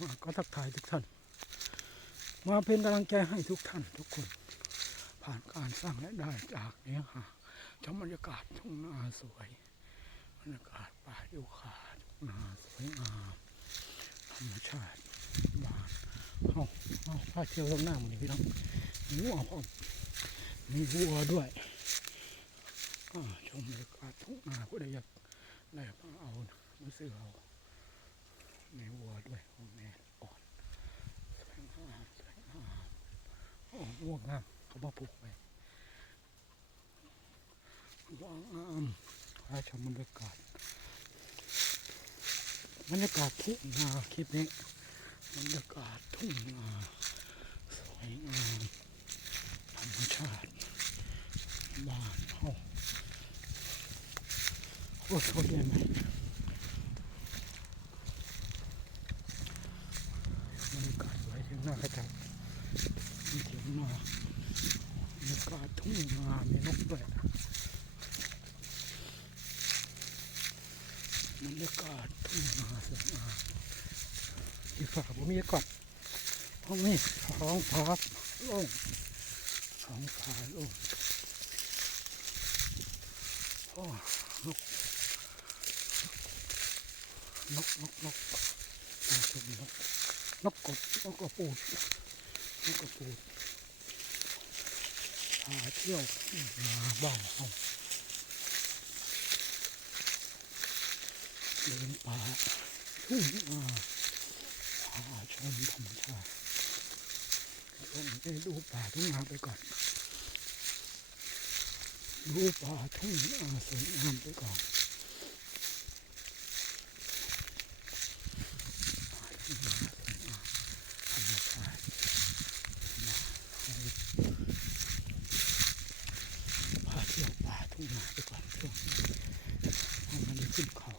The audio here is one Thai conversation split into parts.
มาก็ทักทายทุกท่าน มาเป็นกำลังใจให้ทุกท่านทุกคน ผ่านการสร้างและได้จากเนี้ยค่ะชมบรรยากาศทุ่งนาสวยบรรยากาศป่ายูคาทุ่งนาสวยงามธรรมชาติบ้านเฮาเฮาพาเที่ยวตรงหน้าหมันนี่พี่น้องมีวัวพร้อมมีวัวด้วยก็ชมบรรยากาศทุ่งนาผู้ใดอยากได้เอามาซื้อเอา ในวัวด้วยของแม่อ่อนสวยงามสวยงามโอ้วัวงามเขามาปลูกไว้วัวงามพาชมบรรยากาศบรรยากาศทุ่งนาคลิปนี้บรรยากาศทุ่งนาสวยงามธรรมชาติบ้านเฮาโอ้โหได้ไหม บรรยากาศสวยเทียงหน้ากระจับมีเทียงหน้าบรรยากาศทุ่งนามีนกด้วยบรรยากาศทุ่งนาสวยงามที่ฝาผมมีก่อนเพราะมีท้องฟ้าโล่งท้องฟ้าโล่งโอ้นกนกนกนกมาชมนก นกกดนกกระปูดนกกระปูดพาเที่ยวมาบ้านเขาเดินป่าทุ่งนาพาชมธรรมชาติต้องไปดูป่าทุ่งนาไปก่อนดูป่าทุ่งนาสวยงามไปก่อนป่าทุ่งนาสวยงาม ธรรมชาติมาให้พาเที่ยวป่าทุ่งนาไปก่อนช่วงนี้เพราะมันได้ขึ้นเขา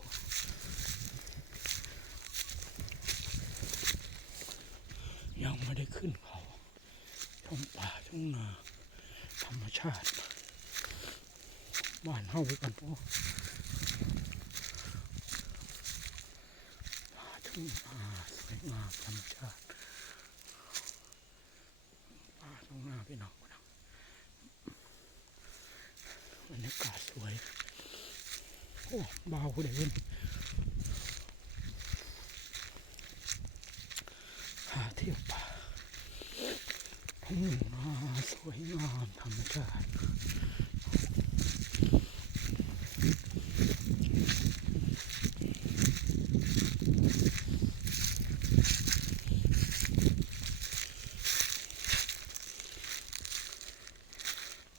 ยังไม่ได้ขึ้นเขา ชมป่าทุ่งนาธรรมชาติ บ้านเฮาไปก่อนโอ้ป่าทุ่งนาสวยงามธรรมชาติป่าตรงน้าพี่น้องนะบรรยากาศสวยโอ้เบาผู้ใดเว้นหาเที่ยวป่า ทุ่งนาสวยงามธรรมชาติ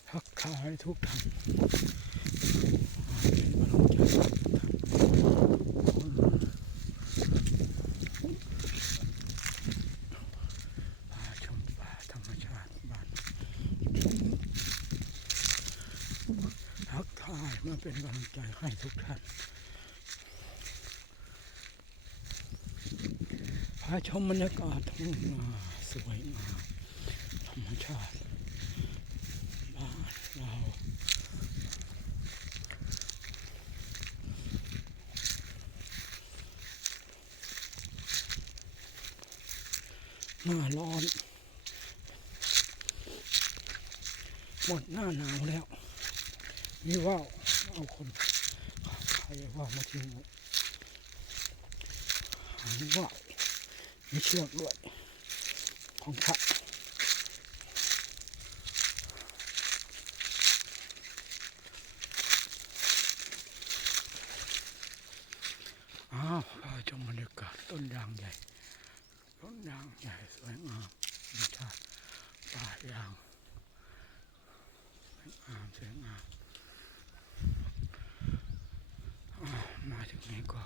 ทักทายทุกท่านกำลังใจให้ทุกท่านพาชมป่าธรรมชาติบ้านทักทาย มาเป็นกำลังใจให้ทุกท่านพาชมบรรยากาศทุ่งนาสวยงามธรรมชาติบ้านเราหน้าร้อน หมดหน้าหนาวแล้วมีว่าว เอาคนใครว่ามาทิ้งหางว่ามีเชือกด้วยของพระอ้าวชมบรรยากาศต้นยางใหญ่ ต้นยางใหญ่สวยงามธรรมชาติป่ายางสวยงามสวยงาม 妈的，这个